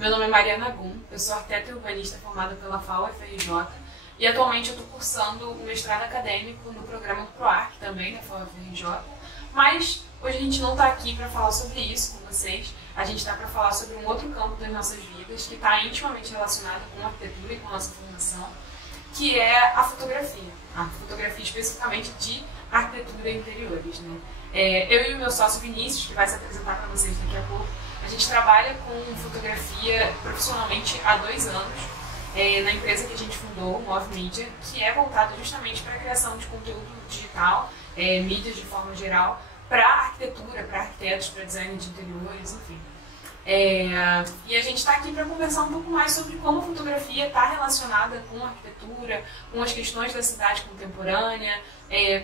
Meu nome é Mariana Gum, eu sou arquiteta e urbanista formada pela FAU-FRJ e atualmente eu estou cursando o mestrado acadêmico no programa do PROARC, também da FAU-FRJ, mas hoje a gente não está aqui para falar sobre isso com vocês, a gente está para falar sobre um outro campo das nossas vidas que está intimamente relacionado com a arquitetura e com a nossa formação, que é a fotografia especificamente de arquitetura e interiores, né? Eu e o meu sócio Vinícius, que vai se apresentar para vocês daqui a pouco, a gente trabalha com fotografia profissionalmente há 2 anos na empresa que a gente fundou, o Move Media, que é voltada justamente para a criação de conteúdo digital, mídias de forma geral, para arquitetura, para arquitetos, para design de interiores, enfim. E a gente está aqui para conversar um pouco mais sobre como a fotografia está relacionada com a arquitetura, com as questões da cidade contemporânea,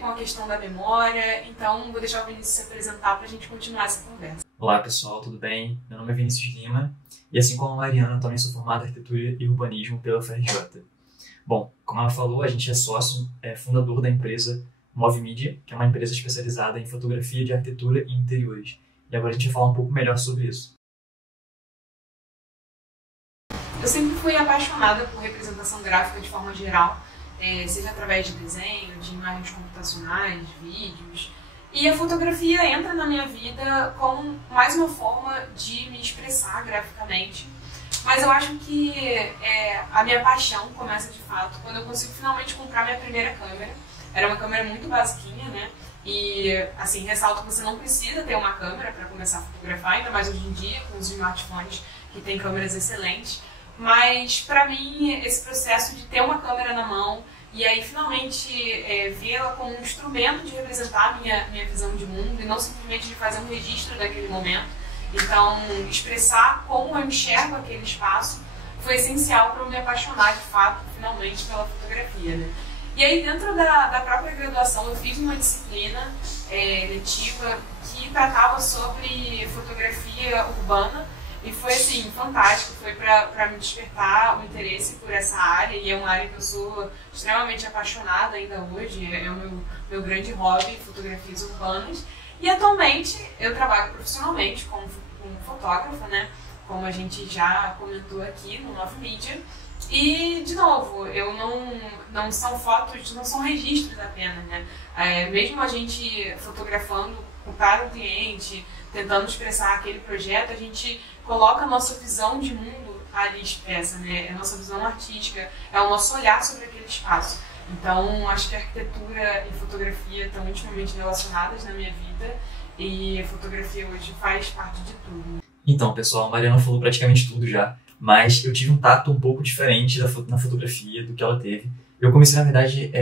com a questão da memória. Então, vou deixar o Vinícius se apresentar para a gente continuar essa conversa. Olá pessoal, tudo bem? Meu nome é Vinícius Lima e assim como a Mariana, também sou formado em Arquitetura e Urbanismo pela FRJ. Bom, como ela falou, a gente é sócio, fundador da empresa Move Media, que é uma empresa especializada em fotografia de arquitetura e interiores. E agora a gente vai falar um pouco melhor sobre isso. Eu sempre fui apaixonada por representação gráfica de forma geral, seja através de desenho, de imagens computacionais, vídeos. E a fotografia entra na minha vida como mais uma forma de me expressar graficamente. Mas eu acho que a minha paixão começa de fato quando eu consigo finalmente comprar minha primeira câmera. Era uma câmera muito basiquinha, né? E, assim, ressalto que você não precisa ter uma câmera para começar a fotografar, ainda mais hoje em dia, com os smartphones que têm câmeras excelentes. Mas, para mim, esse processo de ter uma câmera na mão e aí, finalmente, vê-la como um instrumento de representar a minha visão de mundo e não simplesmente de fazer um registro daquele momento. Então, expressar como eu enxergo aquele espaço foi essencial para eu me apaixonar, de fato, finalmente, pela fotografia, né? E aí, dentro da própria graduação, eu fiz uma disciplina letiva que tratava sobre fotografia urbana e foi, assim, fantástico. Foi para me despertar o interesse por essa área e é uma área que eu sou extremamente apaixonada ainda hoje. É o meu grande hobby, fotografias urbanas. E, atualmente, eu trabalho profissionalmente como fotógrafa, né? Como a gente já comentou aqui no Move Media. E, de novo, não são fotos, não são registros apenas, né? Mesmo a gente fotografando para o cliente, tentando expressar aquele projeto, a gente coloca a nossa visão de mundo ali expressa, né? É a nossa visão artística, é o nosso olhar sobre aquele espaço. Então, acho que a arquitetura e fotografia estão intimamente relacionadas na minha vida e a fotografia hoje faz parte de tudo. Então, pessoal, a Mariana falou praticamente tudo já. Mas eu tive um tato um pouco diferente na fotografia do que ela teve. Eu comecei, na verdade,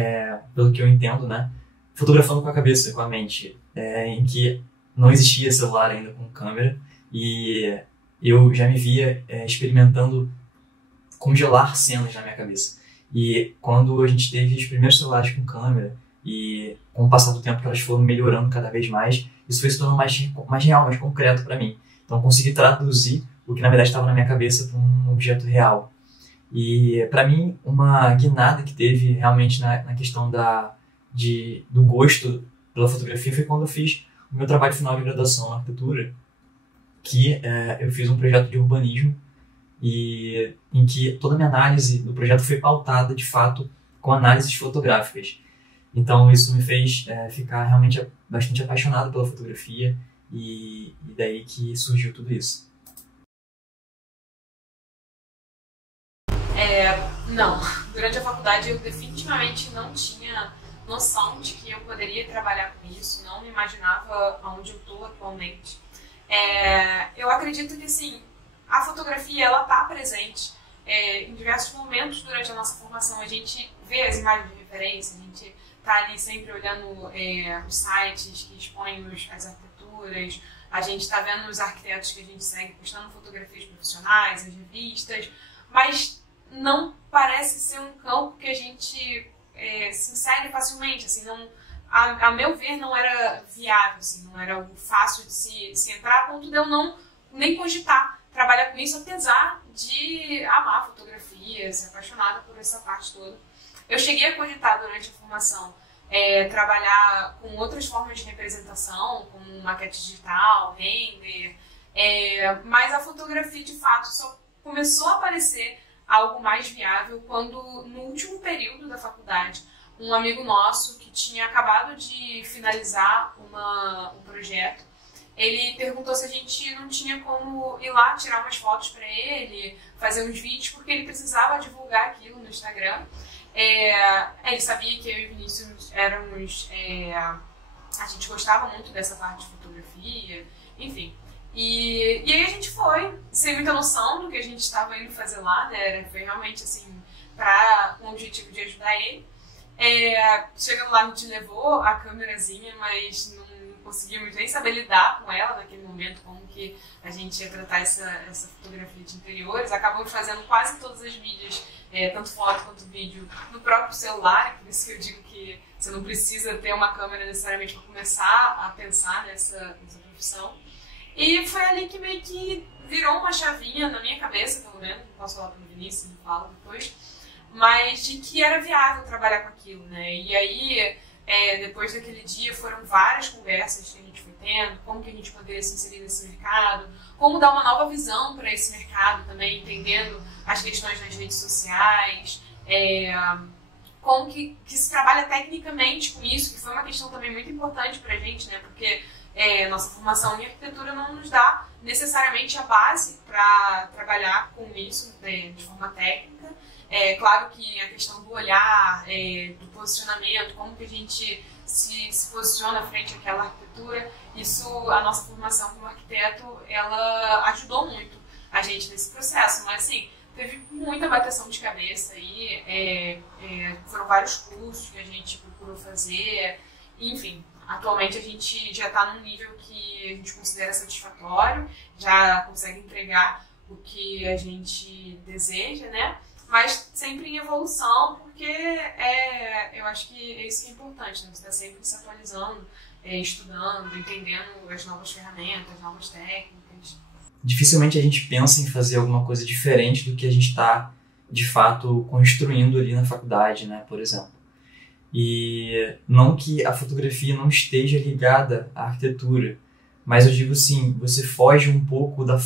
pelo que eu entendo, né, fotografando com a cabeça, com a mente, em que não existia celular ainda com câmera, e eu já me via experimentando congelar cenas na minha cabeça. E quando a gente teve os primeiros celulares com câmera, e com o passar do tempo que elas foram melhorando cada vez mais, isso foi se tornando mais real, mais concreto para mim. Então eu consegui traduzir o que na verdade estava na minha cabeça para um objeto real. E para mim, uma guinada que teve realmente na questão do gosto pela fotografia foi quando eu fiz o meu trabalho final de graduação na arquitetura, que eu fiz um projeto de urbanismo e em que toda a minha análise do projeto foi pautada de fato com análises fotográficas. Então isso me fez ficar realmente bastante apaixonado pela fotografia e daí que surgiu tudo isso. Não, durante a faculdade eu definitivamente não tinha noção de que eu poderia trabalhar com isso, não me imaginava onde eu estou atualmente. Eu acredito que, assim, a fotografia ela está presente em diversos momentos durante a nossa formação. A gente vê as imagens de referência, a gente está ali sempre olhando os sites que expõem as arquiteturas, a gente está vendo os arquitetos que a gente segue postando fotografias profissionais, as revistas, mas não parece ser um campo que a gente se insere facilmente, assim, não, a meu ver não era viável, assim, não era fácil de se entrar, a ponto de eu não nem cogitar trabalhar com isso, apesar de amar fotografia, ser apaixonada por essa parte toda. Eu cheguei a cogitar durante a formação trabalhar com outras formas de representação, como maquete digital, render, mas a fotografia de fato só começou a aparecer algo mais viável quando, no último período da faculdade, um amigo nosso que tinha acabado de finalizar um projeto, ele perguntou se a gente não tinha como ir lá tirar umas fotos para ele, fazer uns vídeos, porque ele precisava divulgar aquilo no Instagram. Ele sabia que eu e o Vinícius éramos... a gente gostava muito dessa parte de fotografia, enfim. E aí a gente foi, sem muita noção do que a gente estava indo fazer lá, né? Foi realmente assim, com o objetivo de ajudar ele. Chegando lá, a gente levou a câmerazinha, mas não conseguimos nem saber lidar com ela naquele momento, como que a gente ia tratar essa fotografia de interiores. Acabamos fazendo quase todas as mídias, tanto foto quanto vídeo, no próprio celular, por isso que eu digo que você não precisa ter uma câmera necessariamente para começar a pensar nessa profissão. E foi ali que meio que virou uma chavinha na minha cabeça, pelo menos, não posso falar para o Vinícius, não falo depois, mas de que era viável trabalhar com aquilo, né? E aí, depois daquele dia, foram várias conversas que a gente foi tendo, como que a gente poderia se inserir nesse mercado, como dar uma nova visão para esse mercado também, entendendo as questões das redes sociais, como que se trabalha tecnicamente com isso, que foi uma questão também muito importante para a gente, né? Porque nossa formação em arquitetura não nos dá necessariamente a base para trabalhar com isso de forma técnica. Claro que a questão do olhar, do posicionamento, como que a gente se posiciona frente àquela arquitetura, isso, a nossa formação como arquiteto, ela ajudou muito a gente nesse processo, mas assim, teve muita bateção de cabeça aí, foram vários cursos que a gente procurou fazer, enfim. Atualmente a gente já está num nível que a gente considera satisfatório, já consegue entregar o que a gente deseja, né? Mas sempre em evolução, porque eu acho que é isso que é importante, né? Você está sempre se atualizando, estudando, entendendo as novas ferramentas, novas técnicas. Dificilmente a gente pensa em fazer alguma coisa diferente do que a gente está, de fato, construindo ali na faculdade, né? Por exemplo. E não que a fotografia não esteja ligada à arquitetura, mas eu digo assim, você foge um pouco da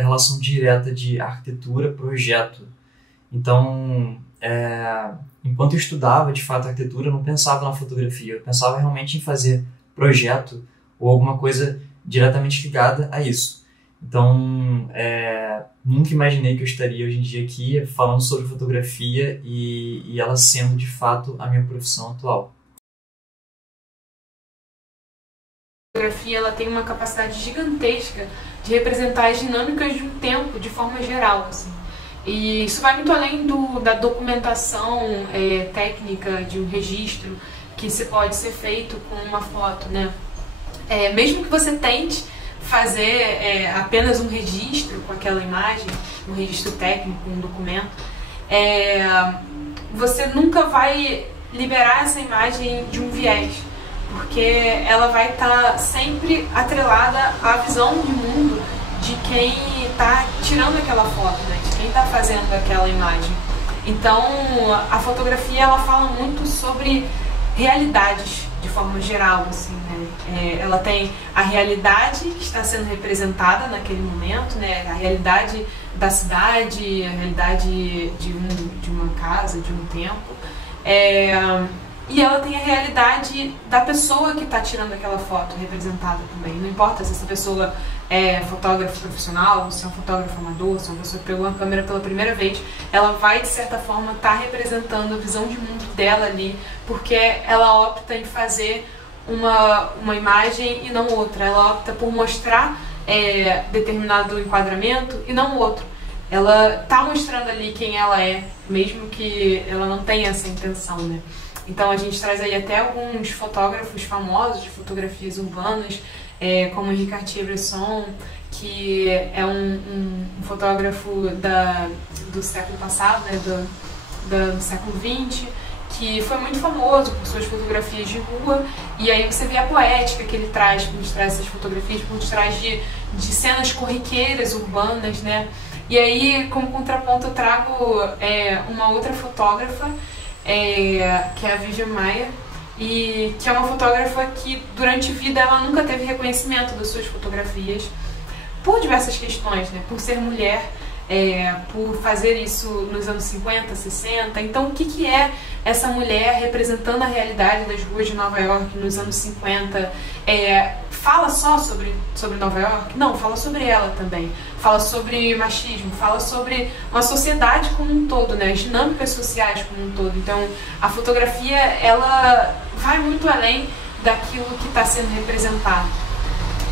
relação direta de arquitetura-projeto. Então, enquanto eu estudava de fato a arquitetura, eu não pensava na fotografia, eu pensava realmente em fazer projeto ou alguma coisa diretamente ligada a isso. Então, nunca imaginei que eu estaria hoje em dia aqui falando sobre fotografia e ela sendo de fato a minha profissão atual. A fotografia ela tem uma capacidade gigantesca de representar as dinâmicas de um tempo de forma geral, assim. E isso vai muito além da documentação técnica de um registro que pode ser feito com uma foto, né? Mesmo que você tente fazer apenas um registro com aquela imagem, um registro técnico, um documento, você nunca vai liberar essa imagem de um viés, porque ela vai estar sempre atrelada à visão de mundo de quem está tirando aquela foto, né? De quem está fazendo aquela imagem. Então, a fotografia ela fala muito sobre realidades de forma geral, assim, né? Ela tem a realidade que está sendo representada naquele momento, né? A realidade da cidade, a realidade de uma casa, de um tempo. E ela tem a realidade da pessoa que está tirando aquela foto representada também. Não importa se essa pessoa é fotógrafo profissional, se é um fotógrafo amador, se é uma pessoa que pegou uma câmera pela primeira vez, ela vai, de certa forma, estar representando a visão de mundo dela ali, porque ela opta em fazer uma imagem e não outra. Ela opta por mostrar determinado enquadramento e não outro. Ela está mostrando ali quem ela é, mesmo que ela não tenha essa intenção, né? Então a gente traz aí até alguns fotógrafos famosos de fotografias urbanas, como Henri Cartier-Bresson, que é um fotógrafo do século passado, né, do século XX, que foi muito famoso por suas fotografias de rua, e aí você vê a poética que ele traz por trás dessas fotografias, por trás de cenas corriqueiras urbanas, né? E aí, como contraponto, eu trago uma outra fotógrafa, que é a Vivian Maier, e que é uma fotógrafa que durante a vida ela nunca teve reconhecimento das suas fotografias por diversas questões, né? Por ser mulher, por fazer isso nos anos 50, 60. Então, o que é essa mulher representando a realidade das ruas de Nova York nos anos 50? Fala só sobre Nova York? Não, fala sobre ela também. Fala sobre machismo, fala sobre uma sociedade como um todo, né? As dinâmicas sociais como um todo. Então, a fotografia, ela vai muito além daquilo que está sendo representado.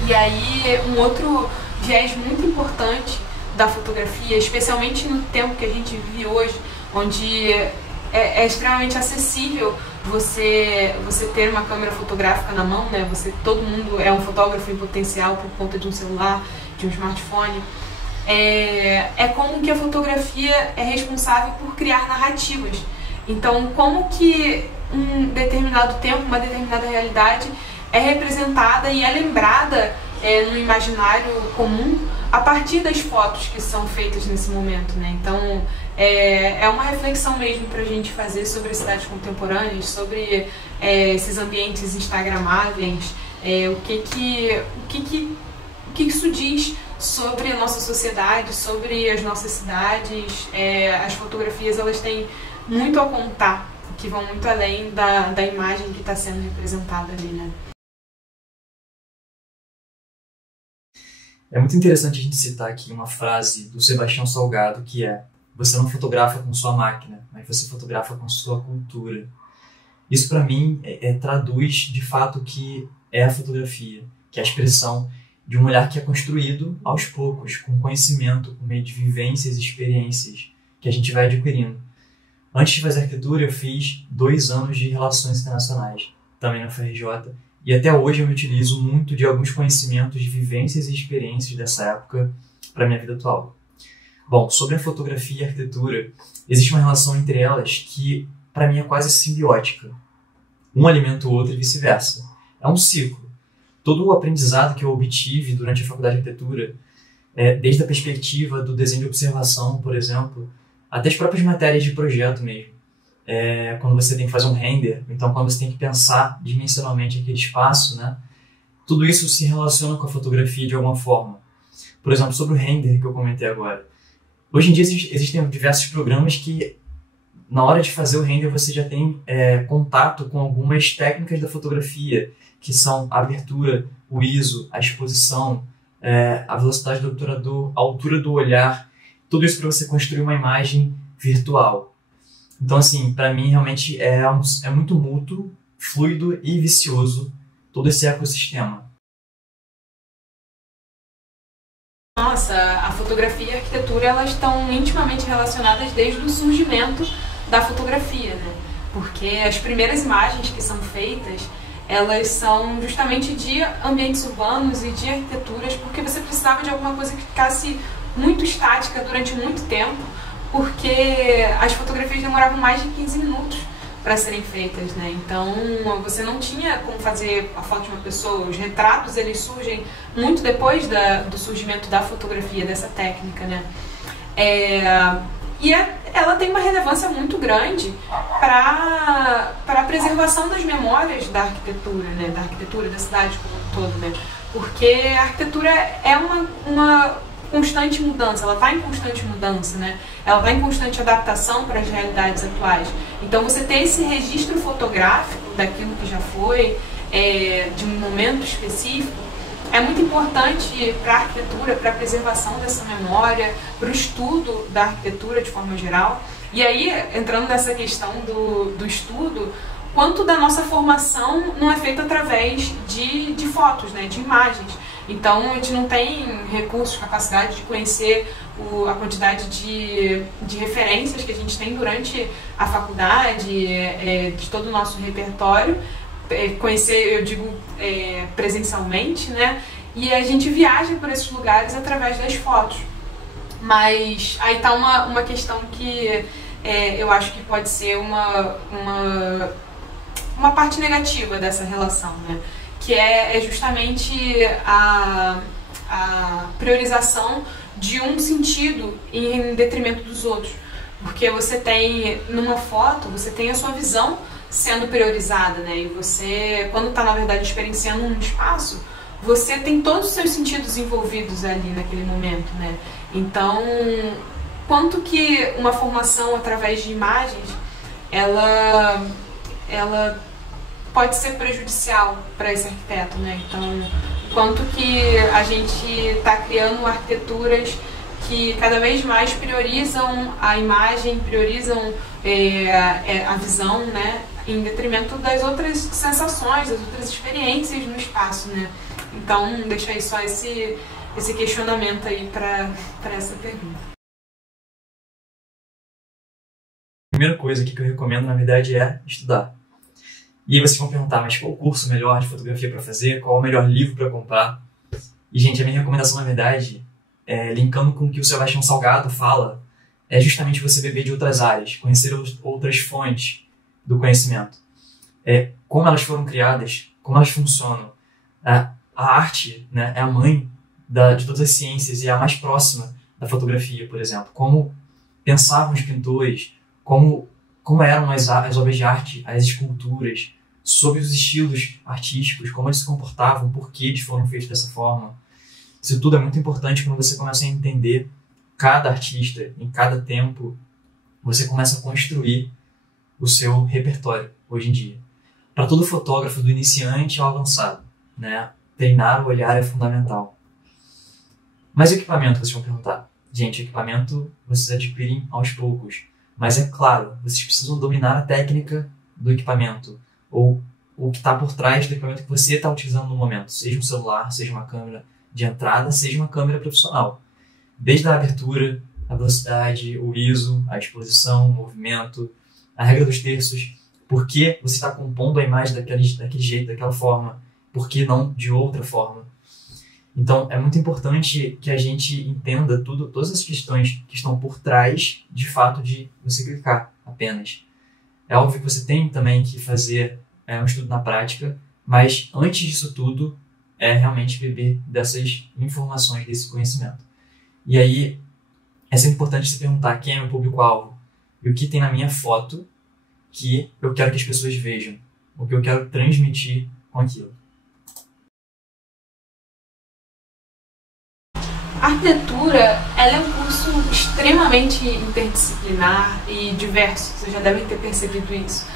E aí, um outro viés muito importante da fotografia, especialmente no tempo que a gente vive hoje, onde é extremamente acessível você ter uma câmera fotográfica na mão, né? Todo mundo é um fotógrafo em potencial por conta de um celular, de um smartphone. Como que a fotografia é responsável por criar narrativas. Então, como que um determinado tempo, uma determinada realidade é representada e é lembrada no imaginário comum a partir das fotos que são feitas nesse momento, né? Então, é uma reflexão mesmo para a gente fazer sobre as cidades contemporâneas, sobre esses ambientes instagramáveis, o que isso diz sobre a nossa sociedade, sobre as nossas cidades. As fotografias, elas têm muito a contar, que vão muito além da imagem que está sendo representada ali, né? É muito interessante a gente citar aqui uma frase do Sebastião Salgado, que é: você não fotografa com sua máquina, mas você fotografa com sua cultura. Isso, para mim, traduz de fato o que é a fotografia, que é a expressão de um olhar que é construído aos poucos, com conhecimento, por meio de vivências e experiências que a gente vai adquirindo. Antes de fazer arquitetura, eu fiz 2 anos de Relações Internacionais, também na UFRJ, e até hoje eu me utilizo muito de alguns conhecimentos de vivências e experiências dessa época para a minha vida atual. Bom, sobre a fotografia e a arquitetura, existe uma relação entre elas que, para mim, é quase simbiótica. Um alimenta o outro e vice-versa. É um ciclo. Todo o aprendizado que eu obtive durante a faculdade de arquitetura, desde a perspectiva do desenho de observação, por exemplo, até as próprias matérias de projeto mesmo. Quando você tem que fazer um render, então quando você tem que pensar dimensionalmente aquele espaço, né? Tudo isso se relaciona com a fotografia de alguma forma. Por exemplo, sobre o render que eu comentei agora. Hoje em dia existem diversos programas que, na hora de fazer o render, você já tem contato com algumas técnicas da fotografia, que são a abertura, o ISO, a exposição, a velocidade do obturador, a altura do olhar, tudo isso para você construir uma imagem virtual. Então, assim, para mim, realmente é muito mútuo, fluido e vicioso todo esse ecossistema. Nossa, a fotografia e a arquitetura, elas estão intimamente relacionadas desde o surgimento da fotografia, né? Porque as primeiras imagens que são feitas, elas são justamente de ambientes urbanos e de arquiteturas, porque você precisava de alguma coisa que ficasse muito estática durante muito tempo, porque as fotografias demoravam mais de 15 minutos para serem feitas, né? Então, você não tinha como fazer a foto de uma pessoa. Os retratos, eles surgem muito depois do surgimento da fotografia, dessa técnica, né? E ela tem uma relevância muito grande para a preservação das memórias da arquitetura, né? Da arquitetura da cidade como um todo, né? Porque a arquitetura é uma constante mudança, ela está em constante mudança, né? Ela está em constante adaptação para as realidades atuais. Então, você ter esse registro fotográfico daquilo que já foi, de um momento específico, é muito importante para a arquitetura, para a preservação dessa memória, para o estudo da arquitetura de forma geral. E aí, entrando nessa questão do estudo, quanto da nossa formação não é feita através de fotos, né, de imagens. Então, a gente não tem recursos, capacidade de conhecer a quantidade de referências que a gente tem durante a faculdade, de todo o nosso repertório, conhecer, eu digo, presencialmente, né? E a gente viaja por esses lugares através das fotos. Mas aí está uma questão que eu acho que pode ser uma parte negativa dessa relação, né? Que é justamente a priorização de um sentido em detrimento dos outros. Porque você tem, numa foto, você tem a sua visão sendo priorizada, né? E você, quando está, na verdade, experienciando um espaço, você tem todos os seus sentidos envolvidos ali naquele momento, né? Então, quanto que uma formação através de imagens, ela pode ser prejudicial para esse arquiteto, né? Então, quanto que a gente está criando arquiteturas que cada vez mais priorizam a imagem, priorizam a visão, né? Em detrimento das outras sensações, das outras experiências no espaço, né? Então, deixa aí só esse questionamento aí para essa pergunta. A primeira coisa aqui que eu recomendo, na verdade, é estudar. E aí vocês vão perguntar, mas qual o curso melhor de fotografia para fazer? Qual o melhor livro para comprar? E, gente, a minha recomendação, na verdade, linkando com o que o Sebastião Salgado fala, é justamente você beber de outras áreas, conhecer outras fontes do conhecimento. Como elas foram criadas, como elas funcionam. A arte, né, é a mãe de todas as ciências e é a mais próxima da fotografia, por exemplo. Como pensavam os pintores, como eram as obras de arte, as esculturas, sobre os estilos artísticos, como eles se comportavam, por que eles foram feitos dessa forma. Isso tudo é muito importante quando você começa a entender cada artista, em cada tempo, você começa a construir o seu repertório, hoje em dia. Para todo fotógrafo, do iniciante ao avançado, né? Treinar o olhar é fundamental. Mas o equipamento, vocês vão perguntar. Gente, equipamento vocês adquirem aos poucos. Mas é claro, vocês precisam dominar a técnica do equipamento, ou o que está por trás do equipamento que você está utilizando no momento. Seja um celular, seja uma câmera de entrada, seja uma câmera profissional. Desde a abertura, a velocidade, o ISO, a exposição, o movimento, a regra dos terços, por que você está compondo a imagem daquele jeito, daquela forma, por que não de outra forma. Então, é muito importante que a gente entenda todas as questões que estão por trás, de fato, de você clicar apenas. É óbvio que você tem também que fazer um estudo na prática, mas antes disso tudo, é realmente beber dessas informações, desse conhecimento. E aí, é sempre importante se perguntar quem é meu público-alvo e o que tem na minha foto que eu quero que as pessoas vejam, o que eu quero transmitir com aquilo. A arquitetura, ela é um curso extremamente interdisciplinar e diverso, vocês já devem ter percebido isso.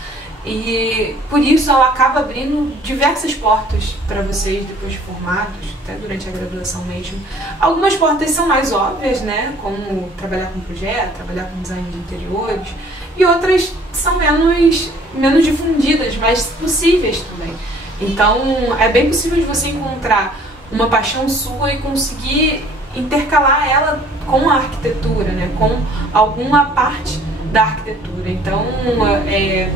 E por isso ela acaba abrindo diversas portas para vocês depois de formados, até durante a graduação mesmo. Algumas portas são mais óbvias, né, como trabalhar com projeto, trabalhar com design de interiores, e outras são menos difundidas, mas possíveis também. Então é bem possível de você encontrar uma paixão sua e conseguir intercalar ela com a arquitetura, né, com alguma parte da arquitetura. Então,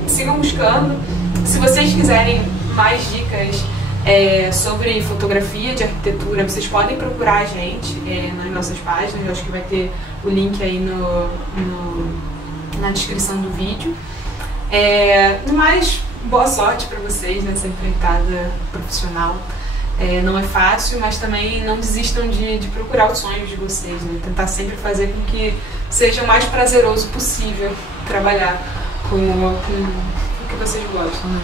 sigam buscando. Se vocês quiserem mais dicas sobre fotografia de arquitetura, vocês podem procurar a gente nas nossas páginas. Eu acho que vai ter o link aí na descrição do vídeo. Mas, boa sorte para vocês nessa empreitada profissional. Não é fácil, mas também não desistam de procurar os sonhos de vocês, né? Tentar sempre fazer com que seja o mais prazeroso possível trabalhar com o que vocês gostam, né?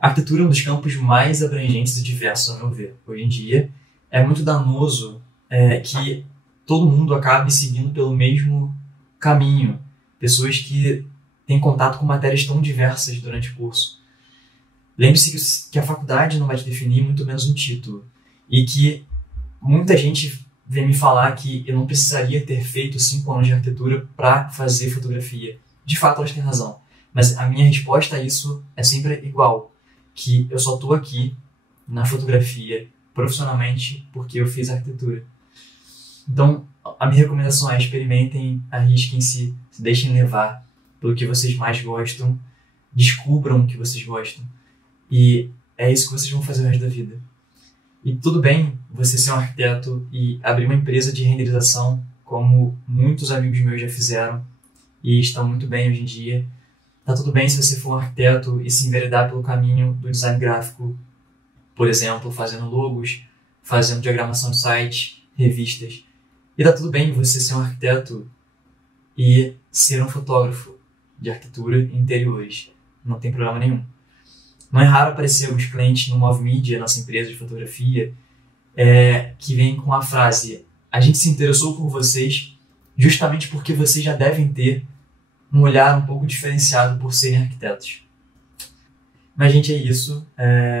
A arquitetura é um dos campos mais abrangentes e diversos, a meu ver. Hoje em dia, é muito danoso que todo mundo acabe seguindo pelo mesmo caminho. Pessoas que têm contato com matérias tão diversas durante o curso. Lembre-se que a faculdade não vai te definir, muito menos um título. E que muita gente vem me falar que eu não precisaria ter feito 5 anos de arquitetura para fazer fotografia. De fato, elas têm razão. Mas a minha resposta a isso é sempre igual. Que eu só estou aqui na fotografia profissionalmente porque eu fiz arquitetura. Então, a minha recomendação é experimentem, arrisquem-se, se deixem levar pelo que vocês mais gostam, descubram o que vocês gostam. E é isso que vocês vão fazer o resto da vida. E tudo bem você ser um arquiteto e abrir uma empresa de renderização, como muitos amigos meus já fizeram e estão muito bem hoje em dia. Tá tudo bem se você for um arquiteto e se enveredar pelo caminho do design gráfico, por exemplo, fazendo logos, fazendo diagramação de sites, revistas. E tá tudo bem você ser um arquiteto e ser um fotógrafo de arquitetura e interiores. Não tem problema nenhum. Não é raro aparecer alguns clientes no Move Media, nossa empresa de fotografia, que vem com a frase: a gente se interessou por vocês justamente porque vocês já devem ter um olhar um pouco diferenciado por serem arquitetos. Mas, gente, é isso.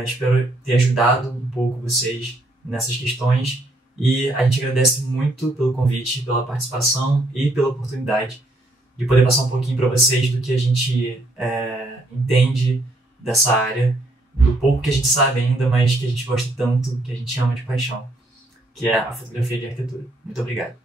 Espero ter ajudado um pouco vocês nessas questões e a gente agradece muito pelo convite, pela participação e pela oportunidade de poder passar um pouquinho para vocês do que a gente entende dessa área, do pouco que a gente sabe ainda, mas que a gente gosta tanto, que a gente ama de paixão, que é a fotografia de arquitetura. Muito obrigado.